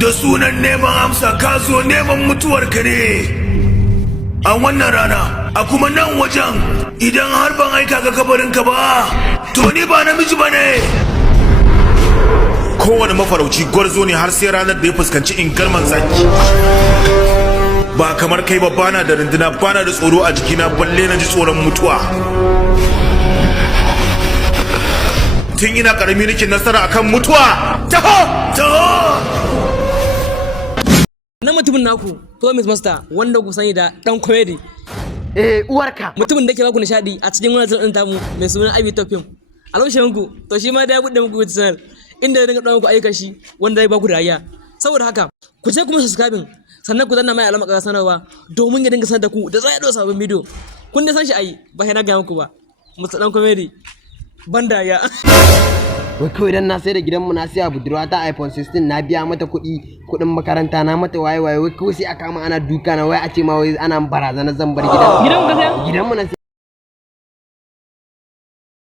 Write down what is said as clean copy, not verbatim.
da sunan neman amsa ka zo neman mutuwarka ne a wannan rana a kuma nan wajen idan har ban aika ga kabarinka ba to ni ba namiji ba ne. Kowane mafarauci gwarzo ne har sai ranar da ya fuskanci ingarman zaki. Ba kamar kai ba, bana da runduna, bana da tsoro a jikina balle na ji tsoron mutuwa. Tun ina karami nake nasara akan mutuwa. Taho! Na mutumin naku Promise Master wanda ku sani da dan comedy. Uwarka. Mutumin da ke baku nishadi a cikin wannan zan tamu mai sunan Abi Top Film. A lokacin ku to shi ma da ya bude muku YouTube channel inda ya dinga dawo muku ayyukan shi wanda ya baku dariya. Saboda haka ku je kuma subscribe sannan ku danna mai alamar ƙara sanarwa domin ya dinga sanar da ku da zai ɗora sabon bidiyo. Kun da san shi ayi ba sai na ga muku ba. Musa dan comedy ban dariya. Wai kawai dan na sai da gidanmu na siya budurwa ta iPhone 16 na biya mata kuɗin makaranta na mata waye wai kawai sai aka ma ana duka na wai a ce ma wai ana barazana zan bar gidan. Gidanmu ka saya? Gidanmu na